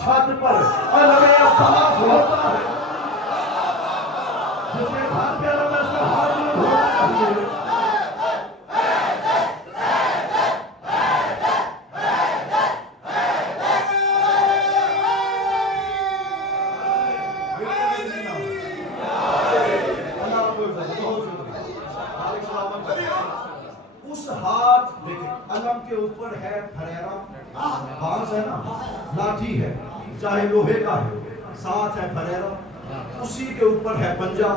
چھت پر علم عباس ہوتا ہے، جس کے گھر پہ علم اس کا حاضر ہونا چاہیے۔ اس ہاتھ دیکھیں، علم کے اوپر ہے پھریرا، بانس ہے نا، لاٹھی ہے، چاہے لوہے کا ہے، ساتھ ہے پھریرا، اسی کے اوپر ہے پنجہ۔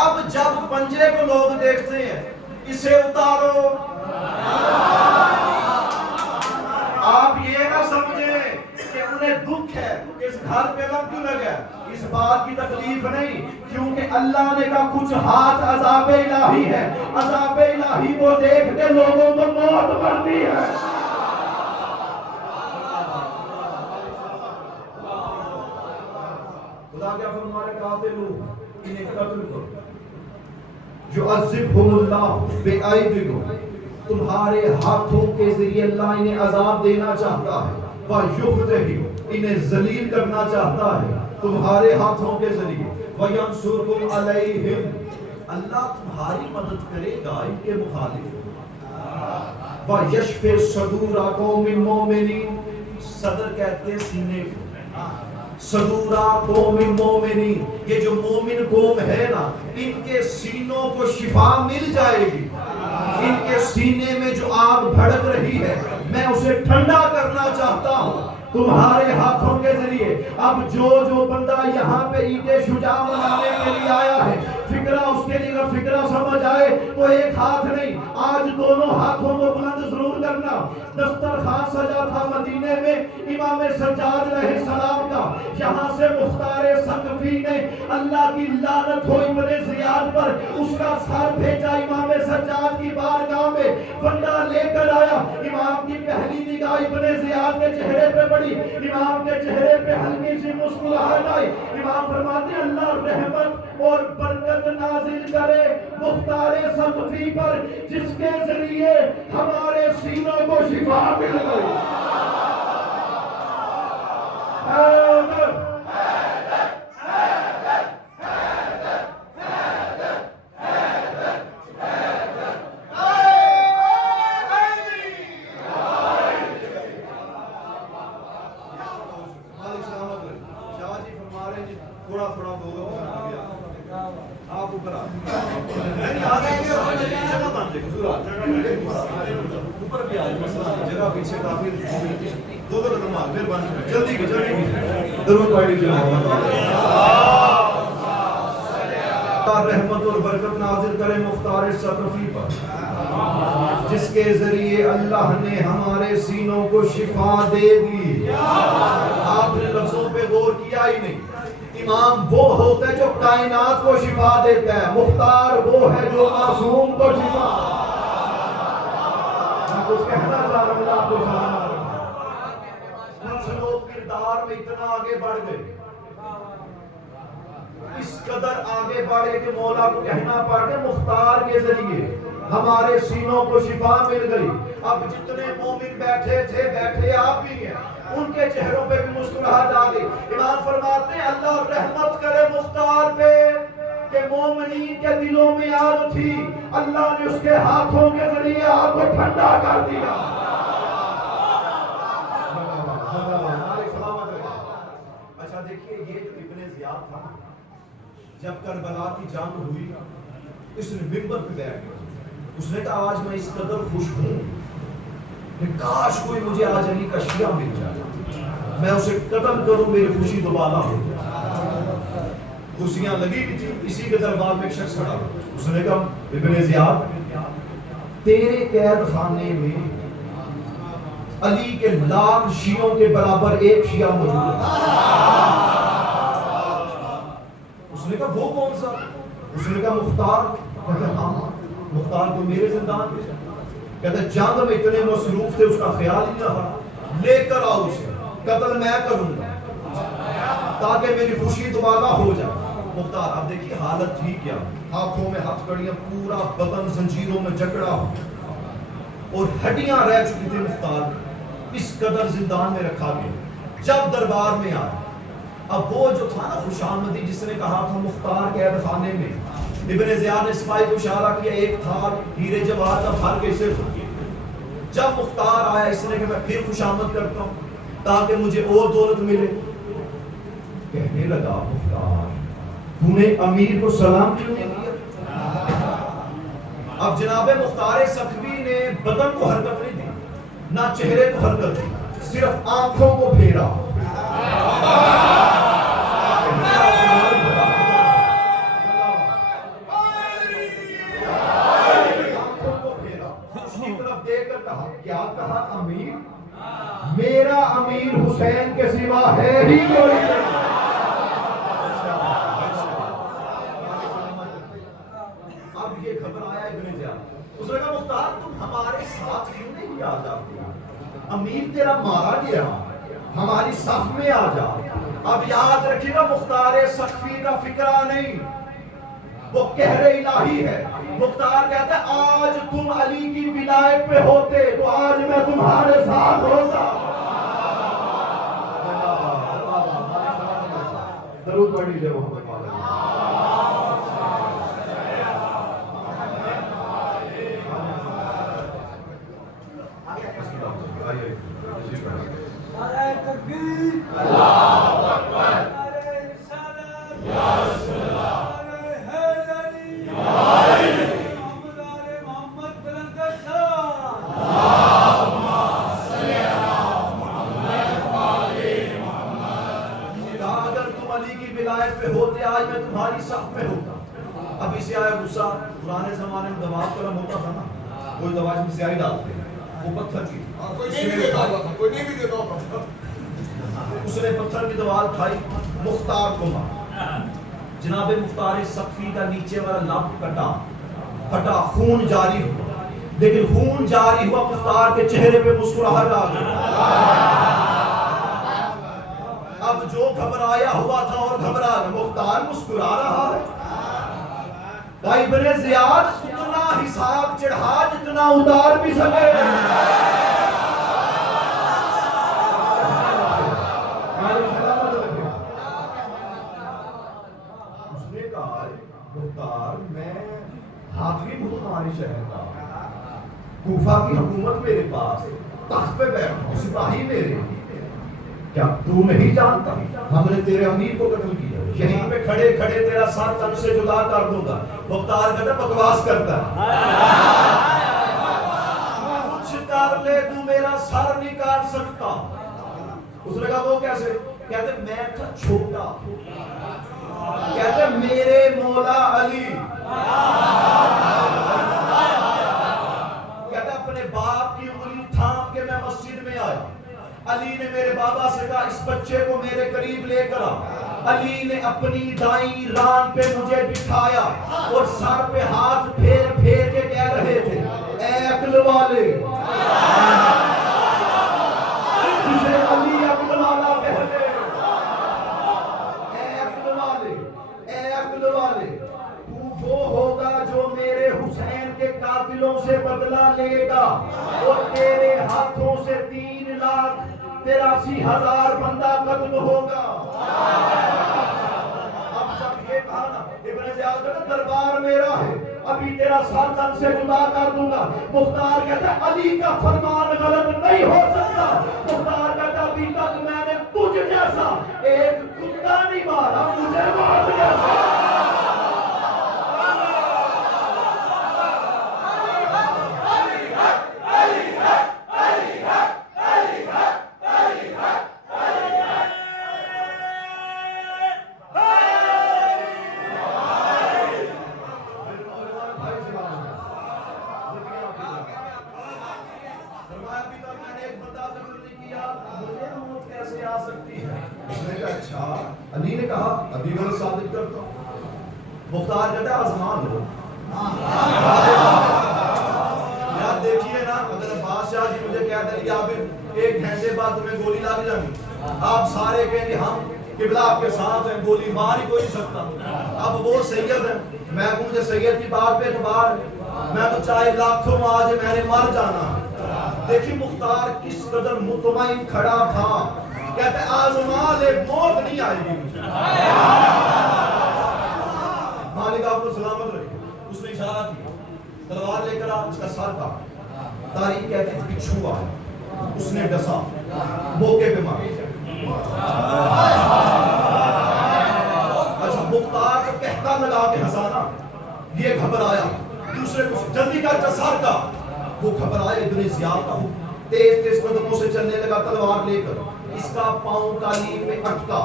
اب جب پنجے کو لوگ دیکھتے ہیں، اسے اتارو، آپ یہ نہ سمجھیں کہ انہیں دکھ ہے کہ اس گھر پہ علم کیوں لگا ہے، اس بات کی تکلیف نہیں، کیونکہ اللہ نے کہا کچھ ہاتھ عذاب الہی ہے، عذاب الہی کو دیکھ کے لوگوں کو موت مرتی ہے۔ خدا کیا فرما رہے، قاتلو انہیں قتل کرو، یعذبہم اللہ بأیدیکم، تمہارے ہاتھوں کے ذریعے اللہ انہیں عذاب دینا چاہتا ہے، وَیُخْزِہِم، انہیں ذلیل کرنا چاہتا ہے تمہارے ہاتھوں کے ذریعے، وَینصُرکم علیہم، اللہ تمہاری مدد کرے گا ان کے مخالف، وَیشْفِ صدور قوم مومنین، صدر کہتے ہیں سینے کو، صدور قوم مومنین، یہ جو مومن قوم ہے نا، ان کے سینوں کو شفا مل جائے گی، ان کے سینے میں جو آگ بھڑک رہی ہے میں اسے ٹھنڈا کرنا چاہتا ہوں تمہارے ہاتھوں کے ذریعے۔ اب جو بندہ یہاں پہ عید شجاع منانے کے لیے آیا ہے، فکرہ اس کے لیے اگر فکرہ سمجھ آئے تو ایک ہاتھ نہیں، آج دونوں ہاتھوں کو بلند ضرور کرنا۔ دسترخوان سجا تھا مدینے میں امام سجاد علیہ السلام کا، یہاں سے مختار ثقفی نے، اللہ کی لعنت ہو ابن زیاد پر، اس کا سر بھیجا امام سجاد کی بارگاہ میں، بندہ لے کر آیا، امام کی پہلی نگاہ ابن زیاد کے چہرے پہ پڑی، امام کے چہرے پہ ہلکی سی مسکراہٹ آئی، امام فرماتے ہیں اللہ رحمت اور برکت نازل کرے مختار ثقفی پر، جس کے ذریعے ہمارے سینوں کو شفا مل گئی۔ تھوڑا تھوڑا دو آپ اوپر اوپر بھی آئے جگہ پیچھے کافی دو نماز مہربانی جلدی کی درود پڑھی رحمت اور برکت نازل کرے مختار ثقفی پر، جس کے ذریعے اللہ نے ہمارے سینوں کو شفا دے دی۔ آپ نے لفظوں پہ غور کیا ہی نہیں، امام وہ ہوتا ہے جو کائنات کو شفا دیتا ہے، مختار وہ ہے جو معصوم کو شفا۔ میں کچھ کہنا چاہ رہا ہوں آپ کو سلام، کچھ لوگ کردار میں اتنا آگے بڑھ گئے، اس قدر آگے بڑھے کہ مولا کو کہنا پڑ گیا مختار کے ذریعے ہمارے سینوں کو شفا مل گئی۔ اب جتنے مومن بیٹھے تھے، بیٹھے آپ بھی ہیں، ان کے چہروں پہ بھی مسکراہٹ آ گئی۔ امام فرماتے ہیں اللہ رحمت کرے مختار پہ کہ مومنین کے دلوں میں آگ تھی، اللہ نے اس کے ہاتھوں کے ذریعے آگ کو ٹھنڈا کر دیا۔ اچھا دیکھیے، یہ جو ابن زیاد تھا، جب کربلا کی جنگ ہوئی، اس نے منبر پہ بیٹھ گیا، اس نے کہا آج میں اس قدر خوش ہوں کہ کاش کوئی مجھے آج علی کا شیعہ مل جائے، میں اسے قتل کروں، میری خوشی دوبارہ ہو جائے۔ خوشیاں لگی بھی تھی، اسی کے دربار میں ایک شخص کھڑا، اس نے کہا ابن زیاد تیرے قید خانے میں علی کے لاکھ شیعوں کے برابر ایک شیعہ موجود ہے۔ اس نے کہا وہ کون سا؟ اس نے کہا مختار۔ کہتا ہاں مختار تو میرے زندان میں، کہتا جنگ میں اتنے مصروف تھے اس کا خیال ہی نہ رہا، لے کر آؤ اسے، قتل میں کروں گا تاکہ میری خوشی دوبارہ ہو جائے۔ مختار اب دیکھیے حالت تھی کیا، ہاتھوں میں ہتھ کڑیاں، پورا بدن زنجیروں میں جکڑا ہو اور ہڈیاں رہ چکی تھی، مختار اس قدر زندان میں رکھا گیا۔ جب دربار میں آیا، اب وہ جو تھا نا خوشامدی جس نے کہا تھا مختار قید خانے میں، ابن زیاد نے سپاہی کو اشارہ کیا، ایک تھا ہیرے جواہر کا بھر کے صرف، جب مختار آیا اس نے کہ میں پھر خوشامد کرتا ہوں تاکہ مجھے اور دولت ملے. کہنے لگا مختار تو نے امیر کو سلام کیوں نہیں کیا؟ اب جناب مختار سخوی نے بدن کو حرکت نہیں دی، نہ چہرے کو حرکت دی، صرف آنکھوں کو پھیرا. کیا کہا؟ امیر؟ میرا امیر حسین کے سوا ہے ہی کوئی نہیں. اب یہ خبر آیا ابن زیاد، اس نے کہا مختار تم ہمارے ساتھ کیوں نہیں آ جاتے؟ امیر تیرا مارا گیا، ہماری صف میں آ جا. اب یاد رکھیے گا مختار سخوی کا فکرہ نہیں، وہ قہر الہی ہے. مختار کہتا ہے آج تم علی کی ولایت پہ ہوتے تو آج میں تمہارے ساتھ ہوتا. درود پڑھ لیجیے محمد پرانے زمانے میں دباؤ قلم ہوتا تھا نا، کوئی دوا میں سیاہی ڈالتے وہ پتھر کی، اس نے پتھر کی دیوار کھائی، مختار کو مارا. جناب مختار سخوی کا نیچے والا لب کٹا، پھٹا، خون جاری ہوا، لیکن خون جاری ہوا مختار کے چہرے پہ مسکراہٹ آ گئی. اب جو گھبرایا ہوا تھا اور گھبرا مختار مسکرا رہا ہے. ابن زیاد اتنا حساب چڑھا جتنا اتار بھی سکے. اس نے کہا مختار میں حاکم ہوں تمہارے شہر کا، کوفہ کی حکومت میرے پاس، تخت پہ بیٹھا ہوں، سپاہی میرے. کیا تو نہیں جانتا ہم نے تیرے امیر کو قتل کیا، یہیں پہ کھڑے کھڑے تیرا سر تن سے جدا کر دوں گا. مختار کہتا بکواس کرتا ہے، کچھ کر لے تو میرا سر نہیں کاٹ سکتا. اس نے کہا وہ کیسے؟ کہتے میں تھا چھوٹا، کہتے میرے مولا علی، کہتے اپنے باپ کی انگلی تھام کے میں مسجد میں آیا. علی نے میرے بابا سے کہا اس بچے کو میرے قریب لے کر آ. علی نے اپنی دائیں ران پہ مجھے بٹھایا اور سر پہ ہاتھ پھیر پھیر کے کہہ رہے تھے اے عقل والے، جسے علی عقل والا کہتے، اے عقل والے، اے عقل والے، تو وہ ہوگا جو میرے حسین کے قاتلوں سے بدلہ لے گا اور تیرے ہاتھوں سے 3,83,000 بندہ قتل ہوگا. اب جب یہ کہا نا ابن زیاد کا دربار میرا ہے، ابھی تیرا سر تن سے جدا کر دوں گا. مختار کہتا ہے علی کا فرمان غلط نہیں ہو سکتا. مختار کہتا ہے ابھی تک میں نے تجھ جیسا ایک کتا نہیں مارا، مجھے مار جیسا. علی نے کہا ابھی میں ثابت کرتا ہوں. مختار کہتا ہے آزمان ہو. یاد دیکھیے نا، اگر بادشاہ جی مجھے کہہ دیں کہ آپ 1 گھنٹے بعد تمہیں گولی لگ جائے، آپ سارے کہیں گے ہم قبلہ آپ کے ساتھ ہیں، گولی مار ہی کوئی نہیں سکتا. اب وہ سید ہے، میں مجھے سید کی بات پہ اعتبار ہے، میں تو چاہے لاکھوں آج میں نے مر جانا. دیکھیے مختار کس قدر مطمئن کھڑا تھا. کہتے ہیں آزما لے موت نہیں آئے گی مجھے. مالک آپ کو سلامت رکھے. اس نے اشارہ کیا تلوار لے کر آ, اس کا سر کاٹ. تاریخ کہتے ہیں بچھو آیا, اس نے ڈسا, موقع پہ مارا. اچھا مختار کو کہتا لگا کہ ہسانا, یہ گھبرایا, دوسرے کو جلدی کر سر کا. وہ گھبرایا, ابن زیاد کا تیز تیز قدموں سے چلنے لگا تلوار لے کر. اس کا پاؤں تالی میں اٹکا,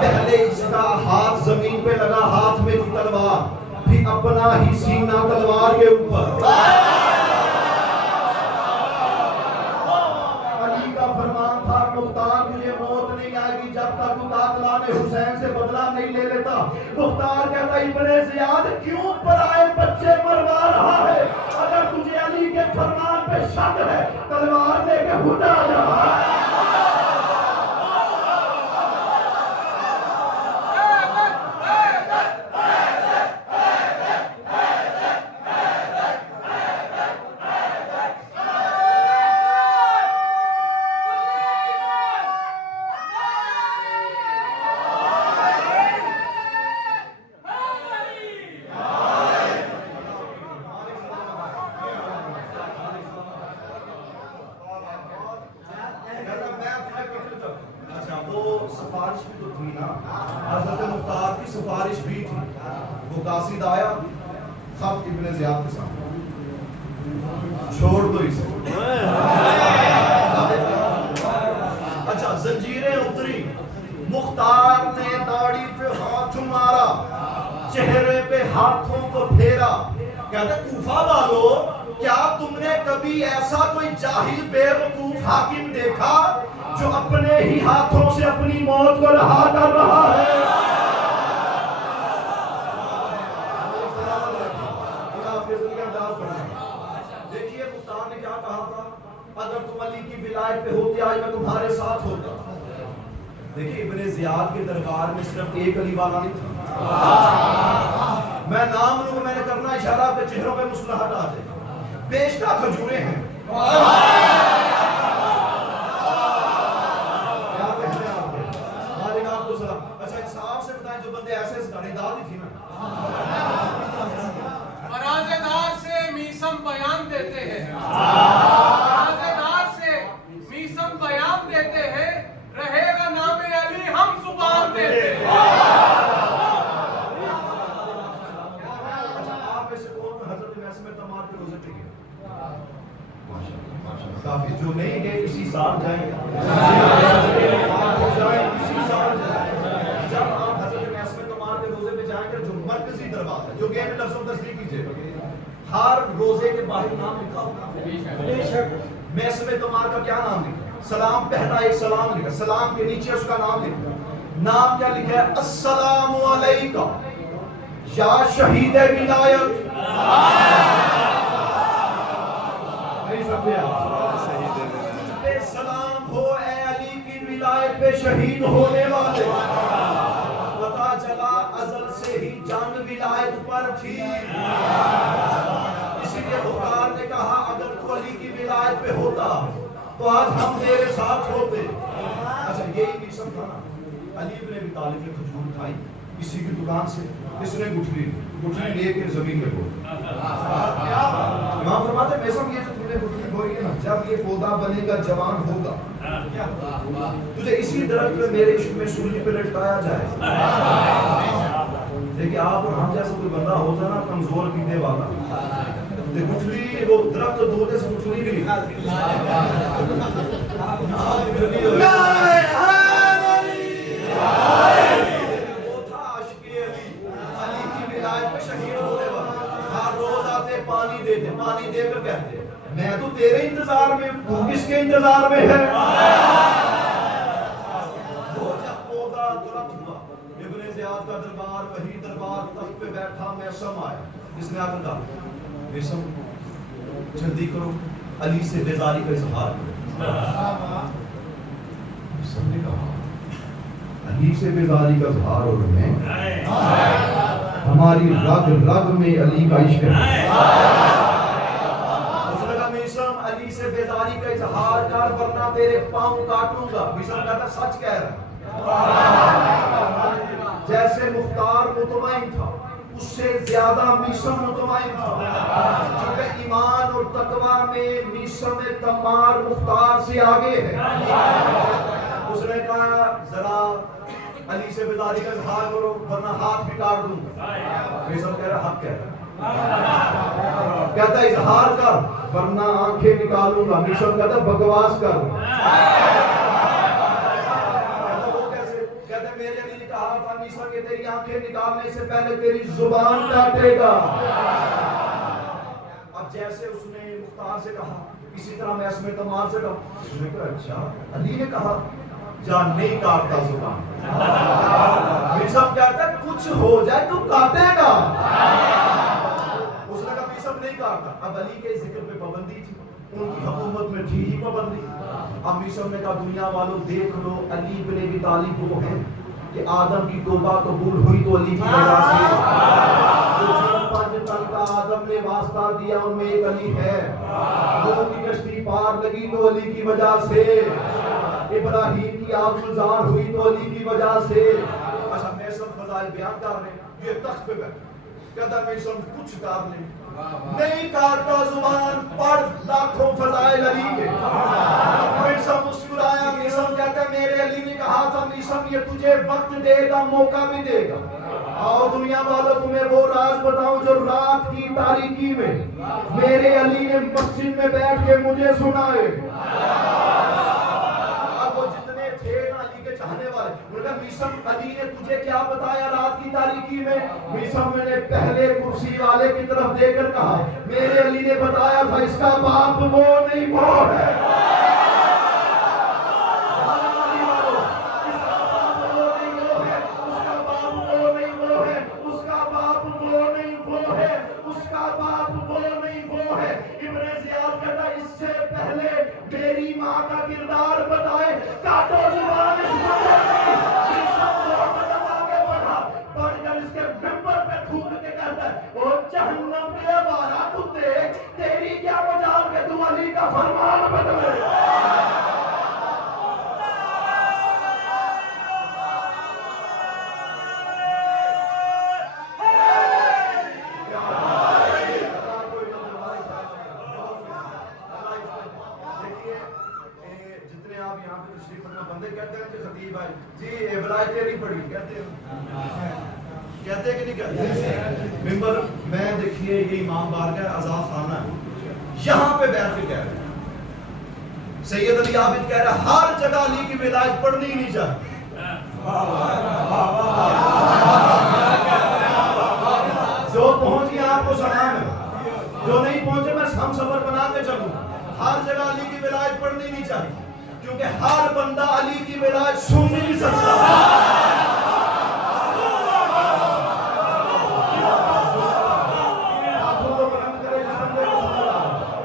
پہلے اس کا ہاتھ زمین پہ لگا, ہاتھ میں تھی تلوار, پھر اپنا ہی سینہ تلوار کے اوپر. علی کا فرمان تھا مختار تجھے موت نہیں آئے گی جب تک تو قاتلان حسین سے بدلہ نہیں لے لیتا. مختار کہتا ابن زیاد کیوں پرائے بچے مروا رہا ہے؟ اگر تجھے علی کے فرمان پہ شک ہے تلوار لے کے ہٹا جا. سفارش بھی تو تھی نا, حضرت مختار کی سفارش بھی تھی. وہ قاصد آیا, خط ابن زیاد کے سامنے, چھوڑ دو اسے. اچھا زنجیریں اتری, مختار نے داڑھی پہ ہاتھ مارا, چہرے پہ ہاتھوں کو پھیرا. کہتے کوفہ والو, کیا تم نے کبھی ایسا کوئی جاہل بے وقوف حاکم دیکھا جو اپنے ہی ہاتھوں سے اپنی موت کو رہا کر رہا ہے؟ دیکھیے مختار نے کیا کہا تھا, اگر تم علی کی ولایت پہ ہوتے آج میں تمہارے ساتھ ہوتا. دیکھیے ابن زیاد کے دربار میں صرف ایک علی والا نہیں تھا. میں نام لوں, میں نے کرنا اشارہ پہ چہروں پہ مسکراہٹ آ جائے. بیشتر کھجوریں ہیں. اچھا انصاف سے بتائیں, جو بندے ایسے داڑھی دار تھی نا, رازدار سے میسم بیان دیتے ہیں, رازدار سے میسم بیان دیتے ہیں, رہے گا نام علی ہم زبان دیتے ہیں. اچھا آپ ایسے کون حضرت ویسے میں تمام کے روزے پہ گئے؟ کافی جو نہیں گئے اسی سال جائیں گے, اسی سال جائیں. جب آپ حضرت ویسے میں تمام کے روزے پہ جائیں گے, جو مرکزی دربار ہے, جو گئے میں لفظوں تصدیق کیجئے, ہر روزے کے باہر نام لکھا ہوگا. میں تمہار کا کیا نام لکھا؟ سلام, پہلا ایک سلام لکھا, سلام کے نیچے اس کا نام لکھا. نام کیا لکھا ہے؟ السلام علیکہ یا شہید ولایت. نہیں سمجھے آپ؟ پہ سلام ہو اے علی کی ولایت پہ شہید ہونے والے. پتا چلا ازل سے ہی جان ولایت پر تھی. اسی لیے مختار نے کہا اگر تو علی کی ولایت پہ ہوتا تو آج ہم تیرے ساتھ ہوتے. اچھا یہی بھی سب تھا نا. علی ابن ابی طالب نے کھجور کھائی کسی کی دکان سے, اس نے گٹھلی لے کے زمین میں بوئی. امام فرماتے ہیں میسم یہ جو تم نے گٹھلی بوئی ہے نا, جب یہ پودا بنے گا جوان ہوگا, تجھے اسی درخت میں میرے عشق میں سولی پہ لٹکایا جائے. دیکھیں آپ اور ہم جیسا کوئی بندہ ہوتا نا کمزور پینے والا, گٹھلی وہ درخت دودے سے گٹھلی بھی پانی دے کر کہتے میں تو تیرے انتظار میں, تو کس کے انتظار میں ہے؟ وہ جب پودا درخت ہوا, ابن زیاد کا دربار, وہی دربار تخت پہ بیٹھا میسم آیا. اس نے آ کر کہا میسم جلدی کرو, علی سے بیزاری کا اظہار کرو. میسم نے کہا علی سے بیزاری کا اظہار ہو رہے ہیں, ہماری رگ رگ میں علی کا عشق ہے. علی سے بیداری کا اظہار کر ورنہ تیرے پاؤں کاٹ کاٹوں گا. میثم کہتا ہے سچ کہہ رہا ہے. جیسے مختار مطمئن تھا اس سے زیادہ میثم مطمئن تھا, کیونکہ ایمان اور تقوی میں میثم تمار مختار سے آگے ہے. اس نے کہا ذرا علی سے بیداری کا اظہار کرو ورنہ ہاتھ بھی کاٹ دوں گا. میثم کہہ رہا حق کہہ رہا, کہتا ہے اظہار کر ورنہ آنکھیں نکالوں گا. میثم کہتا ہے بکواس کر. کہتا ہے میرے علی نے کہا تھا میثم کہ تیری آنکھیں نکالنے سے پہلے تیری زبان کاٹے گا. اب جیسے اس نے مختار سے کہا اسی طرح میں اسم تمار سے کہا. اس نے کہا اچھا علی نے کہا جان نہیں کاٹتا زبان. میثم کہتا ہے کچھ ہو جائے تو کاٹے گا. اس نے کہا میثم نہیں کاٹتا. اب علی کے ذکر پہ پابندی تھی, ان کی حکومت میں تھی ہی پابندی. اب میثم نے کہا دنیا والوں دیکھ لو علی بن ابی طالب وہ ہیں کہ آدم کی توبہ قبول ہوئی تو علی کی وجہ سے. جو 5 تن کا آدم نے واسطہ دیا ان میں ایک علی ہے. نوح کی کشتی پار لگی تو علی کی وجہ سے. ابراہیم کی آگ گزار ہوئی تو علی کی وجہ سے. اچھا میثم فضائل بیان کر رہے ہیں, یہ تخت پہ بیٹھے کہتا میثم کچھ کار نہیں کاٹتا زبان, پڑھ لاکھوں فضائل علی کے. میثم مسکرایا. میثم کہتا ہے میرے علی نے کہا تھا میثم یہ تجھے وقت دے گا موقع بھی دے گا. آؤ دنیا والوں تمہیں وہ راز بتاؤں جو رات کی تاریکی میں میرے علی نے مسجد میں بیٹھ کے مجھے سنائے. اب وہ جتنے تھے نا علی کے چاہنے والے انہوں نے کہا میثم علی نے تجھے کیا بتایا رات کی تاریکی میں. میثم نے پہلے کرسی والے کی طرف دے کر کہا میرے علی نے بتایا تھا اس کا باپ وہ نہیں وہ ہے. میری ماں کا کردار بتائے کاٹو زبان اس بندے کی. میثم دو قدم آگے بڑھا, بڑھ کر اس کے ممبر پہ تھوک کے کہتا ہے او جہنم کے بارہ کتے تیری کیا مجال کہ تو علی کا فرمان بدلے. بندے کہتے ہیں کہ خطیب بھائی جی ولایتیں نہیں پڑھی, کہتے ہیں کہ نہیں کہتے. ممبر میں دیکھیے یہ امام بارگاہ عزا خانہ ہے, یہاں پہ بیٹھ کے کہہ رہے ہیں سید علی عابد کہہ رہا ہے ہر جگہ علی کی ولایت پڑھنی ہی نہیں چاہیے. جو پہنچی آپ کو سلام ہے, جو نہیں پہنچے میں ہم سفر بنا کے چلوں. ہر جگہ علی کی ولایت پڑھنی نہیں چاہیے کیونکہ ہر بندہ علی کی ولایت سن نہیں سکتا.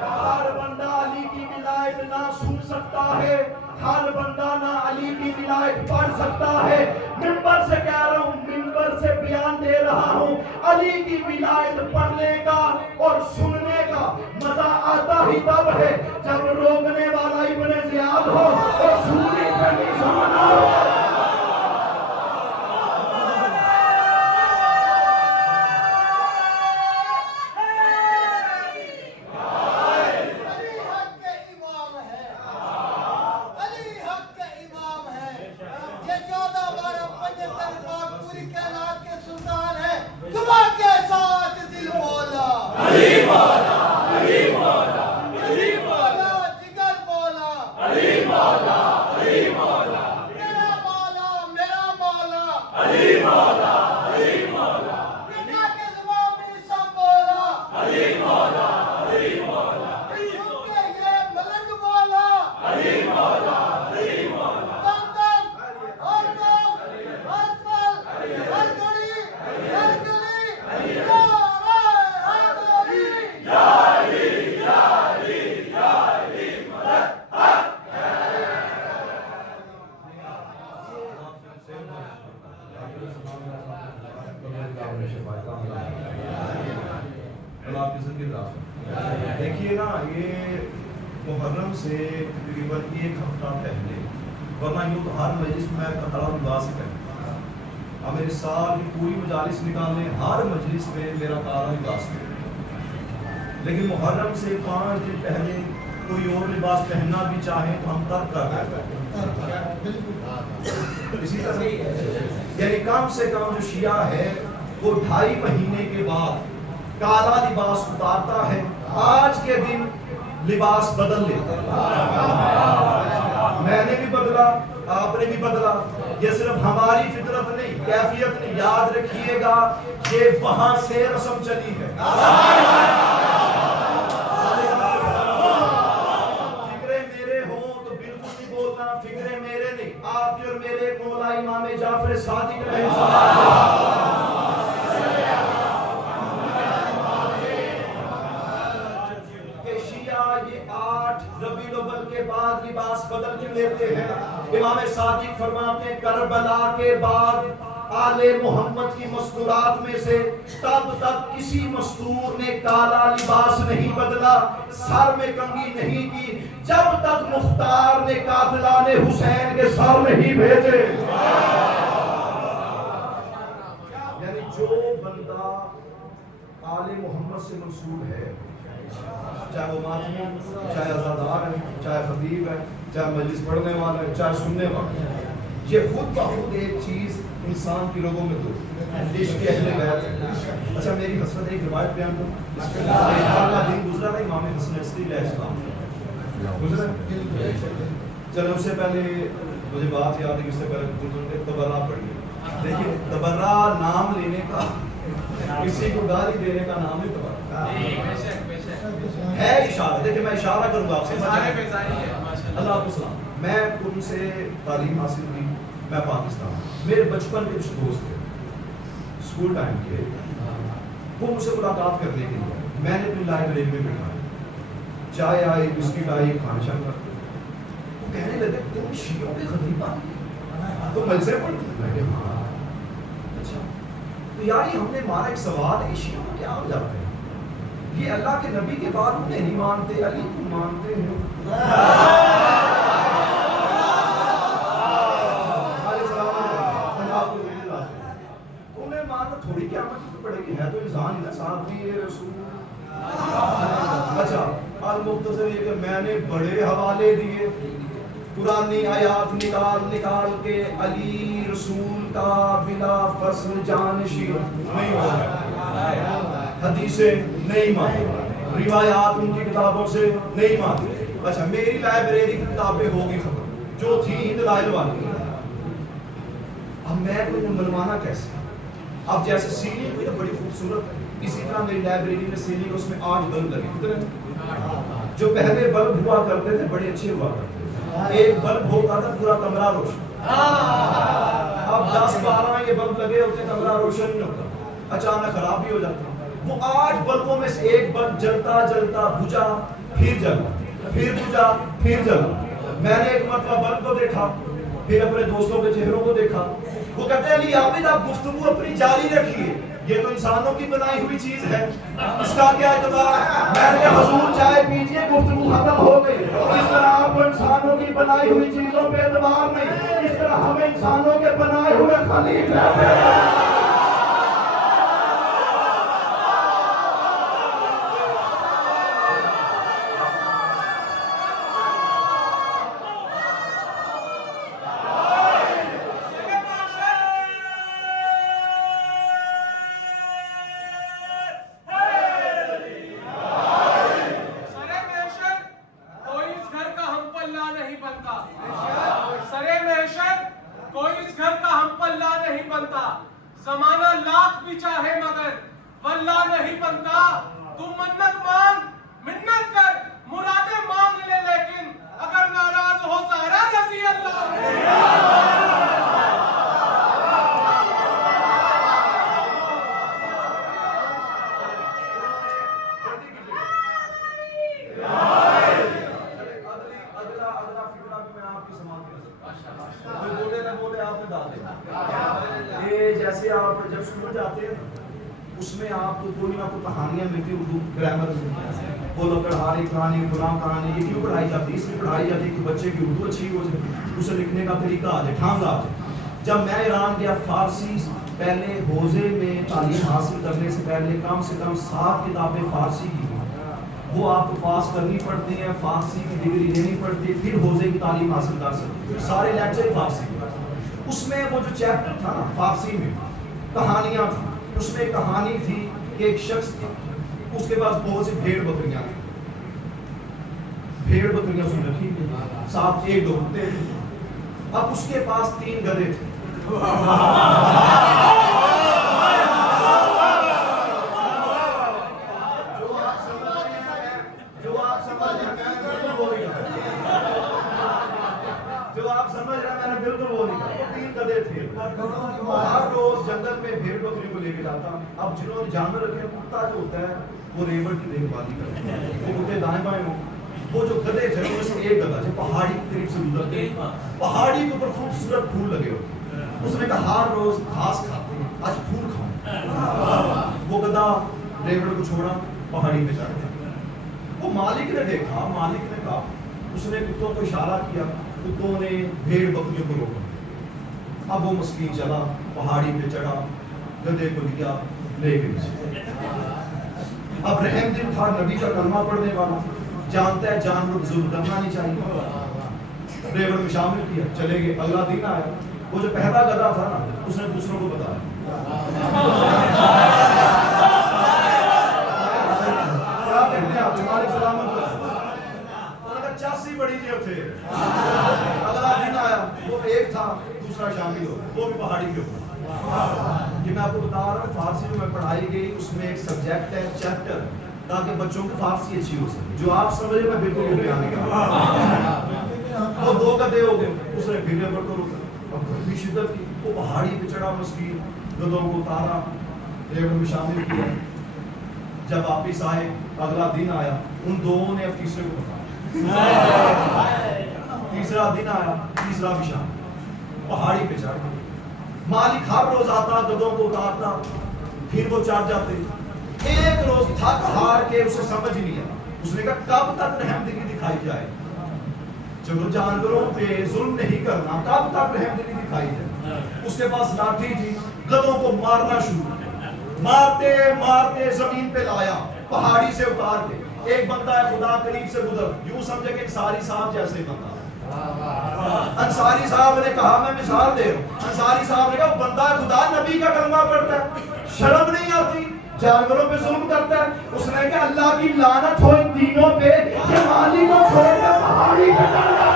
ہر بندہ علی کی ولایت نہ سن سکتا ہے, ہر بندہ نہ علی کی ولایت پڑھ سکتا ہے. ممبر سے کہہ رہا ہوں, ممبر سے بیان دے رہا ہوں, علی کی ولایت پڑھنے کا اور سننے کا مزہ آتا ہی تب ہے جب روکنے والا ابن زیاد ہو اور سننے کا نہیں سمجھنا ہو. دیکھیے نا, یہ محرم سے تقریباً 1 ہفتہ پہلے ورنہ یوں تو ہر مجلس میں کپڑا لباس ہی پہنتا ہوں. میرے سال کی پوری مجالس نکالنے ہر مجلس میں میرا کالا لباس ہے. لیکن محرم سے 5 دن پہلے کوئی اور لباس پہننا بھی چاہیں تو ہم ترک کر رہے ہیں. اسی طرح یعنی کم سے کم جو شیعہ ہے وہ 2.5 مہینے کے بعد کالا لباس اتارتا ہے, آج کے دن لباس بدل لیتا ہے. میں نے بھی بدلا, آپ نے بھی بدلا. یہ صرف ہماری فطرت نہیں, کیفیت نہیں. یاد رکھیے گا یہ وہاں سے رسم چلی ہے. فکرے میرے ہوں تو بالکل نہیں بولنا, فکرے میرے نہیں, آپ کے اور میرے مولا امام جعفر صادق رحمہ اللہ. ربیع الاول کے بعد لباس بدل کیوں لیتے ہیں؟ امام صادق فرماتے ہیں کربلا کے بعد آل محمد کی مستورات میں سے تب تک کسی مستور نے کالا لباس نہیں بدلا, سر میں کنگھی نہیں کی, جب تک مختار نے قاتلان حسین کے سر نہیں بھیجے. یعنی جو بندہ آل محمد سے منسوب ہے, چاہے وہ ماتمی ہے, چاہے عزادار ہے, چاہے خطیب ہے, چاہے مجلس پڑھنے والا ہے, چاہے سننے والا ہے, یہ خود بخود ایک چیز انسان کی لوگوں میں تو عشق اہل بیت ہے. اچھا میری حسرت ایک روایت بیان کروں. کا دن گزرا تھا امام حسن عسکری علیہ السلام گزرا. چلو اس سے پہلے مجھے بات یاد ہے, اس سے پہلے تبرہ پڑھی. دیکھیے تبرہ نام لینے کا, کسی کو گالی دینے کا نام نہیں تبرہ ہے, اشارہ. دیکھیں میں اشارہ کروں گا آپ سے. اللہ آپ کو سلام. میں تم سے تعلیم حاصل کی, میں پاکستان, میرے بچپن کے کچھ دوست تھے اسکول ٹائم کے, وہ مجھ سے ملاقات کرنے کے لیے میں نے اپنی لائبریری میں بٹھایا, چائے آئی, بسکٹ آئی, کھانا شان کرتے. وہ کہنے لگے تم شیعوں کے خطیبہ تو مجھ سے پڑھتے. اچھا تو یار ہم نے ہمارا ایک سوال ہے, شیعوں کو کیا ہو جاتا ہے؟ یہ اللہ کے نبی کے بعد انہیں نہیں مانتے, علی کو مانتے ہیں. انہیں ماننا تھوڑی قیامت پڑے گی, ہے تو انسان ہی نا, صاحب بھی یہ رسول. اچھا المختصر یہ کہ میں نے بڑے حوالے دیے, پرانی آیات نکال کے علی رسول کا بلا فصل جانشین نہیں ہوگا, حدیثیں نہیں مانتے, روایات ان کی کتابوں سے نہیں مانتے. اچھا میری لائبریری کی کتابیں ہوگی ختم جو تھی دلائل والی. اب میں کوئی منوانا کیسے؟ اب جیسے سیلنگ ہوئی نا بڑی خوبصورت ہے, اسی طرح میری لائبریری میں سیلنگ, اس میں 8 بلب لگے. جو پہلے بلب ہوا کرتے تھے بڑے اچھے ہوا کرتے تھے, ایک بلب ہوتا تھا پورا کمرہ روشن. اب 10-12 یہ بلب لگے ہوتے, کمرہ روشن نہیں ہوتا, اچانک خراب بھی ہو جاتا. وہ 8 بلبوں میں سے ایک بلب جلتا جلتا بجھا, پھر جلا, پھر بجھا, پھر جلا. میں نے ایک مرتبہ بلب کو دیکھا, پھر اپنے دوستوں کے چہروں کو دیکھا. وہ کہتے ہیں علی عابد آپ گفتگو اپنی جاری رکھیے, یہ تو انسانوں کی بنائی ہوئی چیز ہے, اس کا کیا اعتبار ہے؟ میں نے کہا حضور چائے پیجیے, گفتگو ختم ہو گئی. اس طرح آپ کو انسانوں کی بنائی ہوئی چیزوں پہ اعتبار نہیں, اس طرح ہمیں انسانوں کے بنائے ہوئے خلیل ہے. زمانہ لاکھ بھی چاہے مگر واللہ نہیں بنتا. تم منت مانگ, منت کر, مرادیں مانگ لے, لیکن اگر ناراض ہو زہرا رضی اللہ. جیسے آپ جب اسکول جاتے ہیں اس میں آپ کو کوئی نہ کوئی کہانیاں ملتی, اردو گرامر وہ لکڑہاری کہانی فلاں کہانی یہ کیوں پڑھائی جاتی ہے؟ اس لیے پڑھائی جاتی ہے کہ بچے کی اردو اچھی ہو جائے، اسے لکھنے کا طریقہ آ جائے، ٹھانگ آ جائے۔ جب میں ایران گیا فارسی پہلے حوزے میں تعلیم حاصل کرنے سے پہلے کم سے کم 7 کتابیں فارسی کی ہیں، وہ آپ کو پاس کرنی پڑتی ہیں، فارسی کی ڈگری لینی پڑتی ہے، پھر حوزے کی تعلیم حاصل کر سکتے ہیں، سارے لیکچر فارسی میں۔ اس میں وہ جو چیپٹر تھا نا فارسی میں کہانیاں تھیں، اس میں ایک کہانی تھی کہ ایک شخص تھا، اس کے پاس بہت سی بھیڑ بکریاں تھیں، بھیڑ بکریاں سن رکھی ساتھ ایک دو کتے تھے، اب اس کے پاس 3 گدھے تھے۔ ہر روز جنگل میں بھیڑ بکری کو لے کے جاتا، اب جنہوں نے جانور رکھے کتا جو ہوتا ہے وہ ریوڑ کی دیکھ بھالی کرتا ہے، وہ کتے دائیں بائیں ہوں، وہ جو گدھے تھے ان میں سے ایک گدھا جو پہاڑی کے قریب سے گزرتے پہاڑی کے اوپر خوبصورت پھول لگے ہوتے، اس نے کہا ہر روز گھاس کھاتے ہیں آج پھول کھاؤں۔ وہ گدھا ریوڑ کو چھوڑا پہاڑی پہ چڑھ گیا، وہ مالک نے دیکھا، مالک نے کہا، اس نے کتوں کو اشارہ کیا، کتوں نے بھیڑ بکریوں کو روکا، اب وہ مسکین چلا پہاڑی پہ چڑھا گدھے کو لیا لے گئی۔ اب رحم دل تھا نبی کا کلمہ پڑھنے والا، جانتا ہے جانور کو ظلم کرنا نہیں چاہیے، ریوڑ میں شامل کیا، چلے گئے۔ اگلا دن آیا، وہ جو پہلا گدھا تھا نا اس نے دوسروں کو بتایا، کیا کہتے ہیں آپ ہماری سلامت ہو، چاسی بڑی نہیں ہوتے۔ اگلا دن آیا، وہ ایک تھا دوسرا شامل ہو، وہ بھی پہاڑی کے اوپر۔ یہ میں آپ کو بتا رہا ہوں فارسی میں پڑھائی گئی، اس میں ایک سبجیکٹ ہے چیپٹر، تاکہ بچوں کی فارسی اچھی ہو سکے، جو آپ سمجھے میں بالکل یہ بیان نہیں کر رہا۔ وہ 2 گدھے ہو گئے، اس نے بھیڑ پر کو روکا، اب گرمی شدت کی، وہ پہاڑی پہ چڑھا مسکین، گدھوں کو اتارا، ریوڑ میں شامل کیا۔ جب واپس آئے اگلا دن آیا، ان دونوں نے اب تیسرے کو بتایا، تیسرا دن آیا، تیسرا بھی شام پہاڑی پہ چڑھ گیا۔ مالک ہر روز آتا گدھوں کو اتارتا، پھر وہ چڑھ جاتے۔ ایک روز تھک ہار کے اسے سمجھ نہیں آیا، اس نے کہا کب تک رحمدلی دکھائی جائے، چلو جانوروں پہ ظلم نہیں کرنا، کب تک رحمدلی دکھائی جائے۔ اس کے پاس لاٹھی تھی، گدھوں کو مارنا شروع، مارتے مارتے زمین پہ لایا، پہاڑی سے اتار کے۔ ایک بندہ ہے خدا قریب سے گزر، یوں سمجھے کہ انصاری صاحب جیسے بندہ، انصاری صاحب نے کہا، میں مثال دے رہا ہوں، انصاری صاحب نے کہا بندہ خدا نبی کا کلمہ پڑھتا ہے، شرم نہیں آتی، جانوروں پہ ظلم کرتا ہے۔ اس نے کہا اللہ کی لعنت ہو ان تینوں پہ کہ مالی کو چھوڑ کے پہاڑی پہ چڑھ گیا۔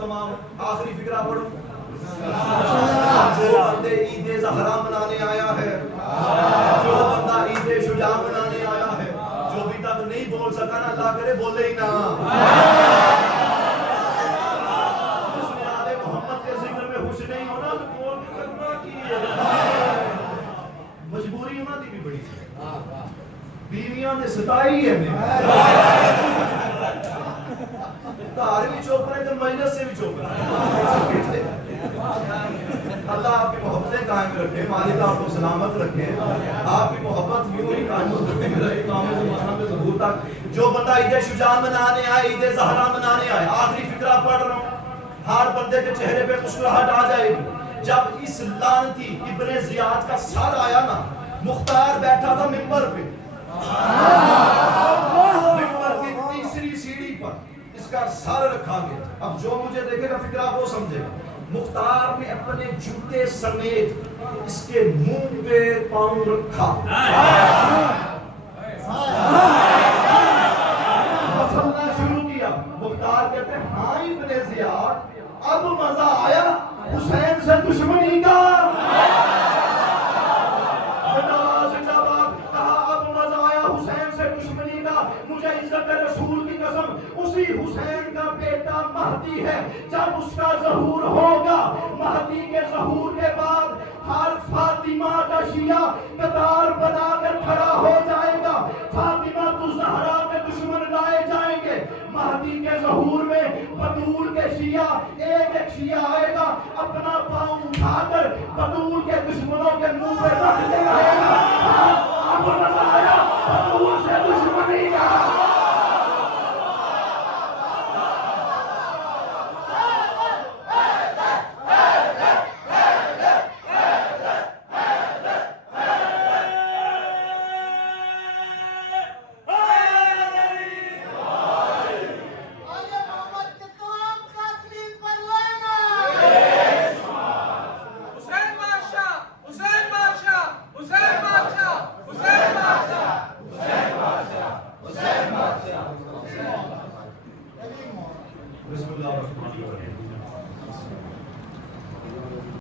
تمام آخری فکرہ پڑھو، جو بندے عید زہرا منانے آیا ہے، جو بندہ عید شجاع منانے آیا ہے، جو ابھی تک نہیں بول سکا نا اللہ کرے بولے ہی نہ، اس نے آل محمد کے ذکر میں خوش نہیں ہونا تو بول کے کرنا کی ہے۔ مجبوری ہونا دی بھی بڑی ہے، بیویاں نے ستائی ہے گھر بھی چوپڑے تو مجلس سے بھی چوپڑے۔ اللہ آپ کی محبتیں قائم رکھے، مالک آپ کو سلامت رکھے، آپ کی محبت یوں ہی قائم رکھے میرا اقامہ زمانہ میں ظہور تک۔ جو بندہ عید شجاع منانے آئے، عید زہرا منانے آئے، آخری فکرہ پڑھ رہا ہوں، ہر بندے کے چہرے پہ مسکراہٹ آ جائے گی۔ جب اس لعنتی ابن زیاد کا سر آیا نا، مختار بیٹھا تھا ممبر پہ، ممبر کی تیسری سیڑھی پر اس کا سر رکھا گیا۔ اب جو مجھے دیکھے گا فکرہ وہ سمجھے گا، مختار نے اپنے جوتے سمیت اس کے منہ پہ پاؤں رکھا، مسلنا شروع کیا۔ مختار کہتے ہیں ہاں ابن زیاد اب مزہ آیا حسین سے دشمنی کا، کہا اب مزہ آیا حسین سے دشمنی کا، مجھے عزت رسول کی قسم اسی حسین کا بیٹا مہدی ہے. جب اس کا ظہور ہوگا, مہدی کے ظہور کے بعد ہر فاطمہ کا شیعہ قطار بنا کر کھڑا ہو جائے گا. فاطمہ الزہرا کے دشمن لائے جائیں گے. مہدی کے ظہور میں بطول کے شیعہ, ایک ایک شیعہ آئے گا اپنا پاؤں اٹھا کر بطول کے دشمنوں کے منہ